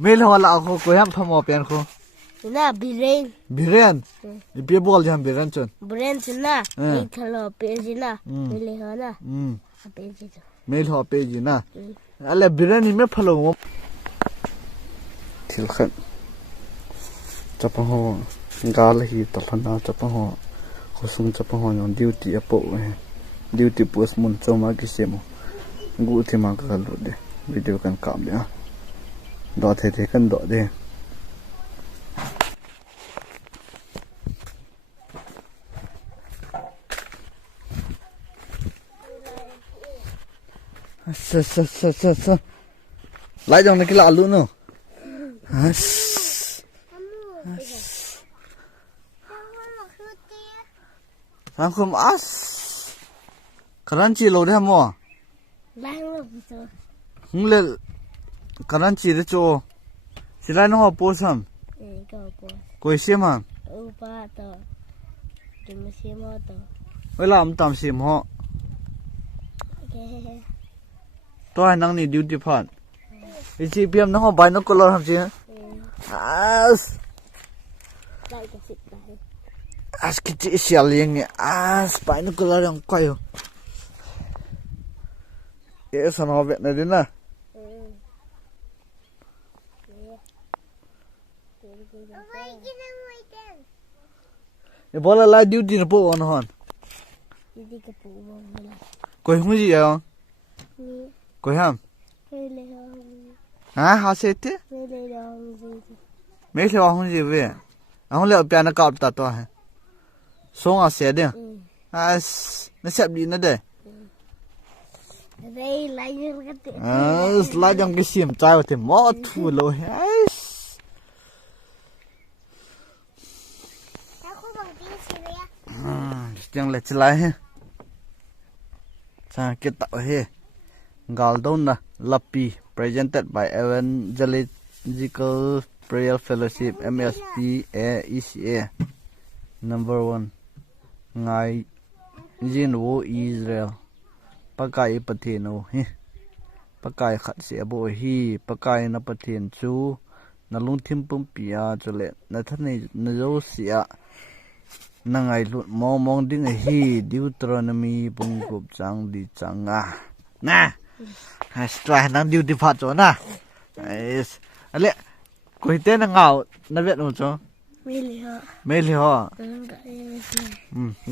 ไม่รู้ละเขาคุยห้ามพมอเปลี่ยนเขาน่ะบิเรนเปียบอลยังบิเรนจนบิเรนสินะไม่ทะเลาะเปย์สินะไม่เลยฮะนะเปย์สิไม่รู้เปย์จีนะอะไรบิเรนนี่ไม่พลังวะที่ขันจับหัวกาลฮีตลอดนะจับหัวเขาส่งจับหัวอย่างดิวตี้อโปะดิวตี้โพสมุนโจมากิเซมกูที่มาก็รู้เดวิดีโอกันกลับเดี๋ยวดอเทกันดอเดสไล่จังนักกีฬาลุ้นเนาะสังคมครันจีโลเดมั้งไล่ลูกไปตัวเลครันจีเดโจสิไล่น้องปูซัมกุยเสียมันป้าตัวจุ่มเสียมตัวเวลาผมตามเสียมฮะตัวให้นั่งนี่ดิวตี้ผ่านอีจีเปียมน้องใบน้องกลอทำจริงคิดจะเสียเลี้ยงเนี่ยใบน้องกลอยังก่อยอยู่สนอเวทนั่นดินะเดี๋ยวพอละลายดิวตี้นะพวกวันฮอนดิวตี้กับปูบอลเลยก่อยหุ่นจีอ่ะก่อยห้ามฮะเสร็จไม่เลยหุ่นจีเว้ยเอาเลยเอาเปียโนกับตัดตัวให้ส่งอาเสียเดียวไม่เสร็จดีนะเด้ไล่ยังกันเตะไล่ยังกิเสียมใจว่าเตะหมอทูเลยยังเล็ดจะไล่ฮะสังเกตเอาเฮGaldona Lappi presented by Evangelical Prayer Fellowship MSP ECA number 1 ngai jin wo Israel pakai pathen o hi pakai khat se bo hi pakai na pathen chu na lungthim pum pia chule na thani na zo sia na ngai lut mong ding hi Deuteronomy pungkup chang di changa na Strike nang duty part cho na. Ale koi te na ngau na vet no cho. Meli ho.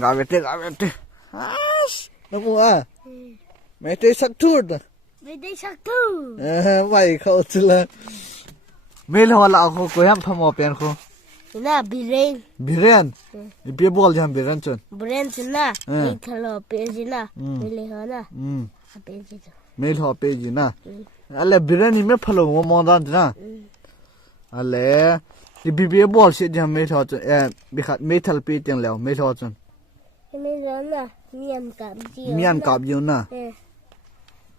Ga vet. Na mu Me te sak tur da. Mai khau chula. Meli ho la ko ko yam phamo pen ko. Na biren. Pi bol jam biren chon. Biren na. Ni thalo pe jina. Meli ho na. Pe jina.ไม่หล่อเปย์นะอะไรบิร์นี่ไม่พลังว่ามันดันนะอะไรที่บีบีบอลเสียจังไม่หล่อจนบิขัดไม่ทัลปีจังแล้วไม่หล่อจนไม่หล่อนะมีอันกับอยู่นะ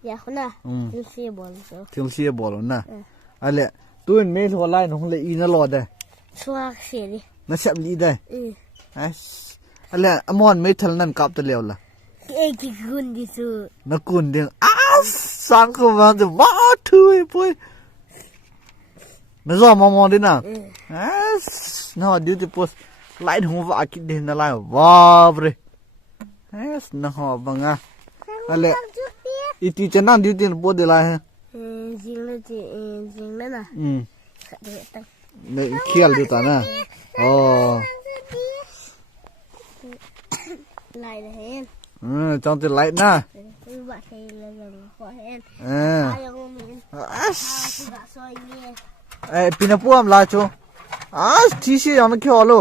อยากนะถึงเสียบอลนะอะไรตัวไม่หล่อไล่น้องเลยอีน่าหล่อได้ชัวร์เสียดิน่าเชื่อดีได้อะไรอมอนไม่ทัลนั่นกับตัวเลี้ยวล่ะกี่คนดิสูนักกุนเดียงสังคมมันจะว้าทุยปุ้ยไม่รู้มองดินะน่าดิวจะโพสไลน์หัวว่าคิดเห็นอะไรว้าวเลยน่าบังอ่ะอะไรอีที่จะนั่งดิวจะโพสอะไรฮะจริงเลยนะเนี่ยเขียนดูตานะอ๋อไลน์เห็นจังจะไล่นะปีนปูมลาจูที่เสียยังนักเขียวลู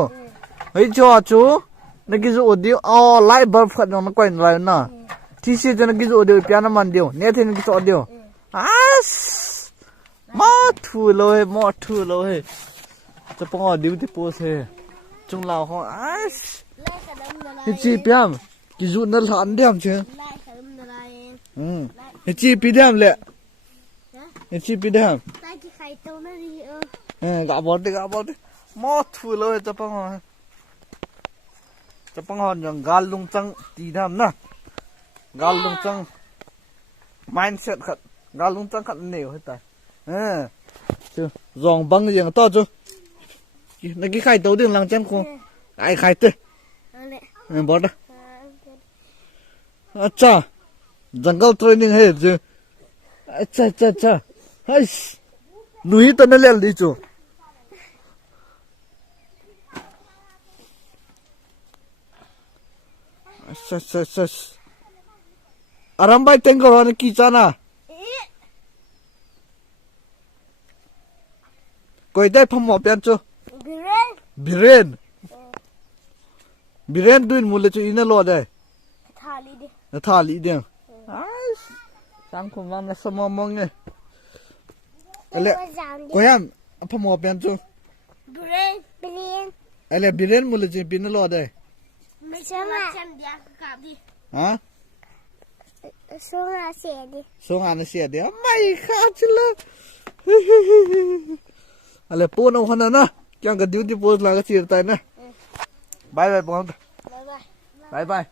เฮ้ยจูนักกิจอุดเดียวไล่บอลฝัดยังนักกวนไล่นะที่เสียจะนักกิจอุดเดียวเปียโนมันเดียวเนี่ยที่นักกิจอุดเดียวมาทูเลยจะป้องดิวที่ปูเสจงเล่าของจีเปียมกิจุนั่นหลานเดียมเชียวจีปีเดียมเลยจีปีเดียมกะบอลดิมอทูเลยจะปังอย่างกาลลุงจังตีดำนะกาลลุงจัง mindset ขัดกาลลุงจังขัดเหนียวให้ตาย chứ giòn băng gì to chứ này cái khai tấu đường lăng chân không ai khai tê bỏ đó अच्छा जंगल ट्रेनिंग है जो अच्छा अच्छा अच्छा हाय नुही तो न ले ली जो अच्छा अच्छा अच्छा आराम भाई टेंगो वाने की जाना कोई दे फम मोपियान जो बिरेन बिरेन दुइन मुले जो इन्हें लो दे थाली दे Sangkhum lang na sa momong eh. Ale, koyam, apa mo pian tu? Biren. Ale biren mo le jin pinalo de. Macam dia kap di. Ha? Sunga sedi. Sunga na siya de. Mai khachla. Ale po na hana na. Kyang ka duty post la ka sir tai na. Bye bye bong. Bye bye. Bye bye.